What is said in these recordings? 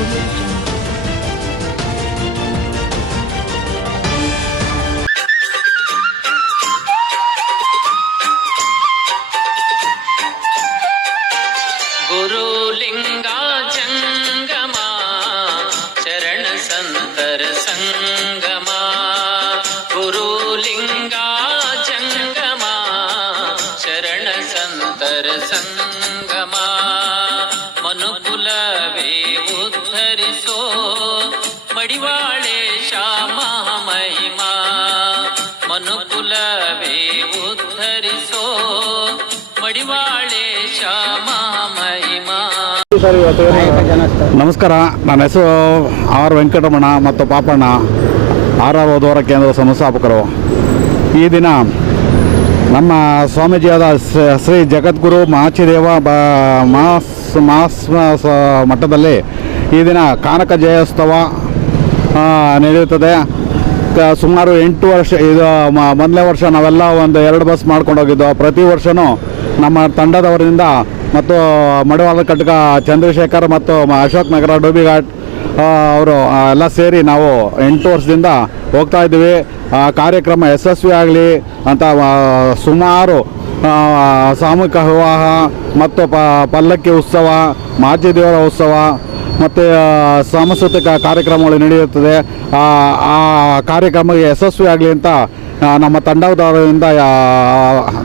ಗುರುಲಿಂಗ ಜಂಗಮ ಶರಣ ಸಂತರ ಸಂಗಮ, ಗುರುಲಿಂಗ ಜಂಗಮ ಶರಣ ಸಂತರ ಸಂಗಮ, ಮನುಕುಲವೇ ಉದ್ಧರಿಸೋ ಮಡಿವಾಳೇಶ ಮಹಿಮಾ, ಮನುಕುಲವೇ ಉದ್ಧರಿಸೋ ಮಡಿವಾಳೇಶ ಮಹಿಮಾ. ನಮಸ್ಕಾರ, ನನ್ನ ಹೆಸರು ಆರ್ ವೆಂಕಟರಮಣ ಮತ್ತು ಪಾಪಣ್ಣ, ಆರ್ ಓದುವರ ಕೇಂದ್ರದ ಸಂಸ್ಥಾಪಕರು. ಈ ದಿನ ನಮ್ಮ ಸ್ವಾಮೀಜಿಯಾದ ಶ್ರೀ ಜಗದ್ಗುರು ಮಾಚಿದೇವ ಮಠದಲ್ಲಿ ಈ ದಿನ ಕಾನಕ ಜಯೋತ್ಸವ ನಡೆಯುತ್ತದೆ. ಸುಮಾರು 8 ವರ್ಷ ಇದು ಮೊದಲನೇ ವರ್ಷ ನಾವೆಲ್ಲ ಒಂದು 2 ಬಸ್ ಮಾಡ್ಕೊಂಡು ಹೋಗಿದ್ದು. ಪ್ರತಿ ವರ್ಷವೂ ನಮ್ಮ ತಂಡದವರಿಂದ ಮತ್ತು ಮಡಿವಾಳ ಕಟ್ಟಕ ಚಂದ್ರಶೇಖರ್ ಮತ್ತು ಅಶೋಕ್ ನಗರ ಡೋಬಿಘಾಟ್ ಅವರು ಎಲ್ಲ ಸೇರಿ ನಾವು 8 ವರ್ಷದಿಂದ ಹೋಗ್ತಾ ಇದ್ದೀವಿ. ಕಾರ್ಯಕ್ರಮ ಯಶಸ್ವಿ ಆಗಲಿ ಅಂತ ಸುಮಾರು ಸಾಮೂಹಿಕ ವಿವಾಹ ಮತ್ತು ಪಲ್ಲಕ್ಕಿ ಉತ್ಸವ, ಮಾಚಿದೇವರ ಉತ್ಸವ ಮತ್ತು ಸಾಂಸ್ಕೃತಿಕ ಕಾರ್ಯಕ್ರಮಗಳು ನಡೆಯುತ್ತದೆ. ಆ ಕಾರ್ಯಕ್ರಮಕ್ಕೆ ಯಶಸ್ವಿ ಆಗಲಿ ಅಂತ ನಮ್ಮ ತಂಡದವರಿಂದ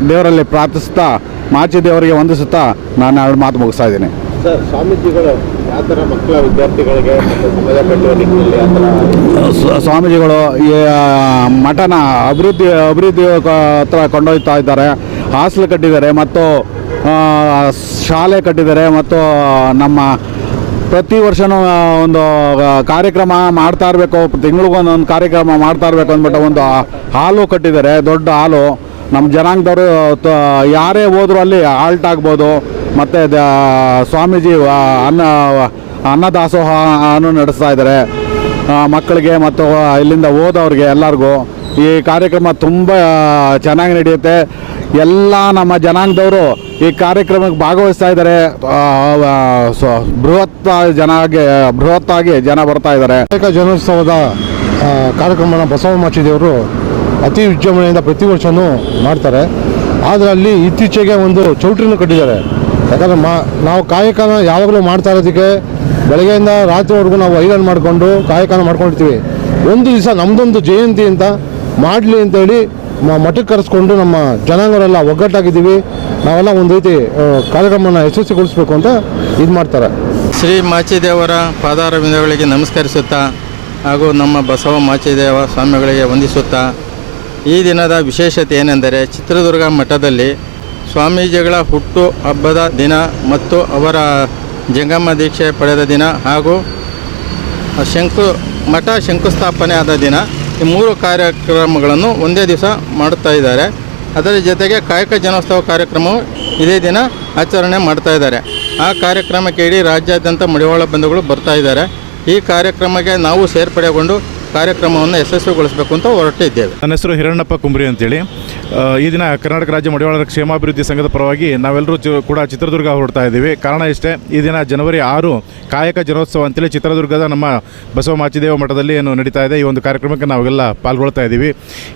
ದೇವರಲ್ಲಿ ಪ್ರಾರ್ಥಿಸ್ತಾ, ಮಾಚಿ ದೇವರಿಗೆ ವಂದಿಸುತ್ತಾ ನಾನು 2 ಮಾತು ಮುಗಿಸ್ತಾ ಇದ್ದೀನಿ. ಸರ್, ಸ್ವಾಮೀಜಿಗಳು ಯಾವ ಥರ ಮಕ್ಕಳ ವಿದ್ಯಾರ್ಥಿಗಳಿಗೆ ಸ್ವಾಮೀಜಿಗಳು ಈ ಮಠನ ಅಭಿವೃದ್ಧಿ ಹತ್ರ ಕೊಂಡೊಯ್ತಾ ಇದ್ದಾರೆ. ಹಾಸ್ಟೆಲ್ ಕಟ್ಟಿದ್ದಾರೆ ಮತ್ತು ಶಾಲೆ ಕಟ್ಟಿದ್ದಾರೆ ಮತ್ತು ನಮ್ಮ ಪ್ರತಿ ವರ್ಷವೂ ಒಂದು ಕಾರ್ಯಕ್ರಮ ಮಾಡ್ತಾ ಇರಬೇಕು, ತಿಂಗಳಿಗೊಂದೊಂದು ಕಾರ್ಯಕ್ರಮ ಮಾಡ್ತಾ ಇರಬೇಕು ಅಂದ್ಬಿಟ್ಟು ಒಂದು ಹಾಲು ಕಟ್ಟಿದ್ದಾರೆ, ದೊಡ್ಡ ಹಾಲು. ನಮ್ಮ ಜನಾಂಗದವರು ಯಾರೇ ಹೋದರೂ ಅಲ್ಲಿ ಆಲ್ಟ್ ಆಗ್ಬೋದು. ಮತ್ತು ಸ್ವಾಮೀಜಿ ಅನ್ನದಾಸೋಹನೂ ನಡೆಸ್ತಾ ಇದ್ದಾರೆ ಮಕ್ಕಳಿಗೆ ಮತ್ತು ಇಲ್ಲಿಂದ ಹೋದವ್ರಿಗೆ ಎಲ್ಲರಿಗೂ. ಈ ಕಾರ್ಯಕ್ರಮ ತುಂಬ ಚೆನ್ನಾಗಿ ನಡೆಯುತ್ತೆ. ಎಲ್ಲ ನಮ್ಮ ಜನಾಂಗದವರು ಈ ಕಾರ್ಯಕ್ರಮಕ್ಕೆ ಭಾಗವಹಿಸ್ತಾ ಇದ್ದಾರೆ. ಬೃಹತ್ತಾಗಿ ಜನ ಬರ್ತಾ ಇದ್ದಾರೆ. ಜನೋತ್ಸವದ ಕಾರ್ಯಕ್ರಮನ ಬಸವ ಮಾಚಿದೇವರು ಅತಿ ವಿಜೃಂಭಣೆಯಿಂದ ಪ್ರತಿ ವರ್ಷವೂ ಮಾಡ್ತಾರೆ. ಆದರೆ ಅಲ್ಲಿ ಇತ್ತೀಚೆಗೆ ಒಂದು ಚೌಟ್ರಿನೂ ಕಟ್ಟಿದ್ದಾರೆ. ಯಾಕಂದರೆ ನಾವು ಕಾಯಕನ ಯಾವಾಗಲೂ ಮಾಡ್ತಾ ಇರೋದಕ್ಕೆ ಬೆಳಗ್ಗೆಯಿಂದ ರಾತ್ರಿವರೆಗೂ ನಾವು ಐರನ್ ಮಾಡಿಕೊಂಡು ಕಾಯಕನ ಮಾಡ್ಕೊಂಡಿರ್ತೀವಿ. ಒಂದು ದಿವಸ ನಮ್ಮದೊಂದು ಜಯಂತಿ ಅಂತ ಮಾಡಲಿ ಅಂತೇಳಿ ಮಠಕ್ಕೆ ಕರೆಸ್ಕೊಂಡು ನಮ್ಮ ಜನಾಂಗರೆಲ್ಲ ಒಗ್ಗಟ್ಟಾಗಿದ್ದೀವಿ. ನಾವೆಲ್ಲ ಒಂದು ರೀತಿ ಕಾರ್ಯಕ್ರಮನ ಯಶಸ್ವಿಗೊಳಿಸಬೇಕು ಅಂತ ಇದು ಮಾಡ್ತಾರೆ. ಶ್ರೀ ಮಾಚಿದೇವರ ಪಾದಾರವಿಂದಗಳಿಗೆ ನಮಸ್ಕರಿಸುತ್ತಾ ಹಾಗೂ ನಮ್ಮ ಬಸವ ಮಾಚಿದೇವ ಸ್ವಾಮಿಗಳಿಗೆ ವಂದಿಸುತ್ತಾ, ಈ ದಿನದ ವಿಶೇಷತೆ ಏನೆಂದರೆ ಚಿತ್ರದುರ್ಗ ಮಠದಲ್ಲಿ ಸ್ವಾಮೀಜಿಗಳ ಹುಟ್ಟು ಹಬ್ಬದ ದಿನ ಮತ್ತು ಅವರ ಜಂಗಮ ದೀಕ್ಷೆ ಪಡೆದ ದಿನ ಹಾಗೂ ಮಠ ಶಂಕುಸ್ಥಾಪನೆ ಆದ ದಿನ, ಈ 3 ಕಾರ್ಯಕ್ರಮಗಳನ್ನು ಒಂದೇ ದಿವಸ ಮಾಡುತ್ತಾ ಇದ್ದಾರೆ. ಅದರ ಜೊತೆಗೆ ಕಾಯಕ ಜನೋತ್ಸವ ಕಾರ್ಯಕ್ರಮವು ಇದೇ ದಿನ ಆಚರಣೆ ಮಾಡ್ತಾ ಇದ್ದಾರೆ. ಆ ಕಾರ್ಯಕ್ರಮಕ್ಕೆ ಇಡೀ ರಾಜ್ಯಾದ್ಯಂತ ಮಡಿವಾಳ ಬಂಧುಗಳು ಬರ್ತಾ ಇದ್ದಾರೆ. ಈ ಕಾರ್ಯಕ್ರಮಕ್ಕೆ ನಾವು ಸೇರ್ಪಡೆಗೊಂಡು ಕಾರ್ಯಕ್ರಮವನ್ನು ಯಶಸ್ವಿಗೊಳಿಸಬೇಕು ಅಂತ ಹೊರಟಿದ್ದೇವೆ. ನನ್ನ ಹೆಸರು ಹಿರಣ್ಣಪ್ಪ ಕುಂಬ್ರಿ ಅಂತೇಳಿ. ಈ ದಿನ ಕರ್ನಾಟಕ ರಾಜ್ಯ ಮಡಿವಾಳರ ಕ್ಷೇಮಾಭಿವೃದ್ಧಿ ಸಂಘದ ಪರವಾಗಿ ನಾವೆಲ್ಲರೂ ಕೂಡ ಚಿತ್ರದುರ್ಗ ಹೊರಡ್ತಾ ಇದ್ದೀವಿ. ಕಾರಣ ಇಷ್ಟೇ, ಈ ದಿನ ಜನವರಿ 6 ಕಾಯಕ ಜನೋತ್ಸವ ಅಂತೇಳಿ ಚಿತ್ರದುರ್ಗದ ನಮ್ಮ ಬಸವ ಮಾಚಿದೇವ ಮಠದಲ್ಲಿ ಏನು ನಡೀತಾ ಇದೆ. ಈ ಒಂದು ಕಾರ್ಯಕ್ರಮಕ್ಕೆ ನಾವೆಲ್ಲ ಪಾಲ್ಗೊಳ್ತಾ ಇದ್ದೀವಿ.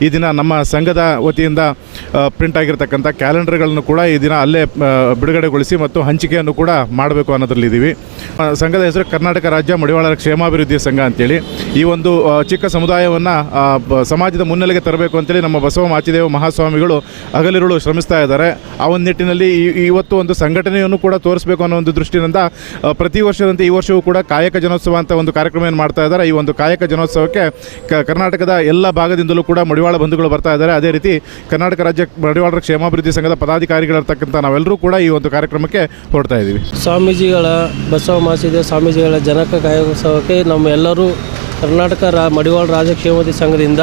ಈ ದಿನ ನಮ್ಮ ಸಂಘದ ವತಿಯಿಂದ ಪ್ರಿಂಟ್ ಆಗಿರ್ತಕ್ಕಂಥ ಕ್ಯಾಲೆಂಡರ್ಗಳನ್ನು ಕೂಡ ಈ ದಿನ ಅಲ್ಲೇ ಬಿಡುಗಡೆಗೊಳಿಸಿ ಮತ್ತು ಹಂಚಿಕೆಯನ್ನು ಕೂಡ ಮಾಡಬೇಕು ಅನ್ನೋದ್ರಲ್ಲಿದ್ದೀವಿ. ಸಂಘದ ಹೆಸರು ಕರ್ನಾಟಕ ರಾಜ್ಯ ಮಡಿವಾಳರ ಕ್ಷೇಮಾಭಿವೃದ್ಧಿ ಸಂಘ ಅಂತೇಳಿ. ಈ ಒಂದು ಚಿಕ್ಕ ಸಮುದಾಯವನ್ನು ಸಮಾಜದ ಮುನ್ನೆಲೆಗೆ ತರಬೇಕು ಅಂತೇಳಿ ನಮ್ಮ ಬಸವ ಮಾಚಿದೇವ ಮಹಾಸ್ವಾಮಿಗಳು ಹಗಲಿರುಳು ಶ್ರಮಿಸ್ತಾ ಇದ್ದಾರೆ. ಆ ಒಂದು ನಿಟ್ಟಿನಲ್ಲಿ ಇವತ್ತು ಒಂದು ಸಂಘಟನೆಯನ್ನು ಕೂಡ ತೋರಿಸಬೇಕು ಅನ್ನೋ ಒಂದು ದೃಷ್ಟಿಯಿಂದ ಪ್ರತಿ ವರ್ಷದಂತೆ ಈ ವರ್ಷವೂ ಕೂಡ ಕಾಯಕ ಜನೋತ್ಸವ ಅಂತ ಒಂದು ಕಾರ್ಯಕ್ರಮವನ್ನು ಮಾಡ್ತಾ ಇದ್ದಾರೆ. ಈ ಒಂದು ಕಾಯಕ ಜನೋತ್ಸವಕ್ಕೆ ಕರ್ನಾಟಕದ ಎಲ್ಲ ಭಾಗದಿಂದಲೂ ಕೂಡ ಮಡಿವಾಳ ಬಂಧುಗಳು ಬರ್ತಾ ಇದ್ದಾರೆ. ಅದೇ ರೀತಿ ಕರ್ನಾಟಕ ರಾಜ್ಯ ಮಡಿವಾಳರ ಕ್ಷೇಮಾಭಿವೃದ್ಧಿ ಸಂಘದ ಪದಾಧಿಕಾರಿಗಳಿರ್ತಕ್ಕಂಥ ನಾವೆಲ್ಲರೂ ಕೂಡ ಈ ಒಂದು ಕಾರ್ಯಕ್ರಮಕ್ಕೆ ಹೊರಡ್ತಾ ಇದ್ದೀವಿ. ಸ್ವಾಮೀಜಿಗಳ ಬಸವ ಮಾಚಿದೇವ ಸ್ವಾಮೀಜಿಗಳ ಜನಕ ಕಾಯೋತ್ಸವಕ್ಕೆ ನಮ್ಮೆಲ್ಲರೂ ಕರ್ನಾಟಕ ಮಡಿವಾಳ ರಾಜ್ಯ ಕ್ಷೇಮಾಭಿವೃದ್ಧಿ ಸಂಘದಿಂದ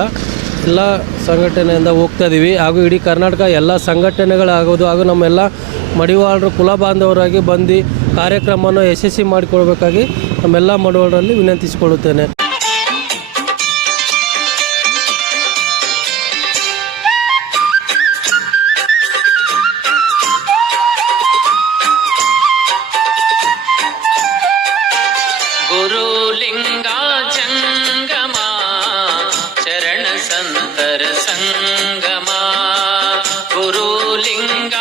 ಎಲ್ಲ ಸಂಘಟನೆಯಿಂದ ಹೋಗ್ತಾ ಇದ್ದೀವಿ. ಹಾಗೂ ಇಡೀ ಕರ್ನಾಟಕ ಎಲ್ಲ ಸಂಘಟನೆಗಳಾಗೋದು ಹಾಗೂ ನಮ್ಮೆಲ್ಲ ಮಡಿವಾಳರು ಕುಲ ಬಾಂಧವರಾಗಿ ಬಂದು ಕಾರ್ಯಕ್ರಮವನ್ನು ಯಶಸ್ವಿ ಮಾಡಿಕೊಳ್ಬೇಕಾಗಿ ನಮ್ಮೆಲ್ಲ ಮಡಿವಾಳರಲ್ಲಿ ವಿನಂತಿಸಿಕೊಳ್ಳುತ್ತೇನೆ. ಗುರುಲಿಂಗ ಜಂಗಮ ಶರಣ ಸಂತರ ಸಂಗಮ ಗುರುಲಿಂಗ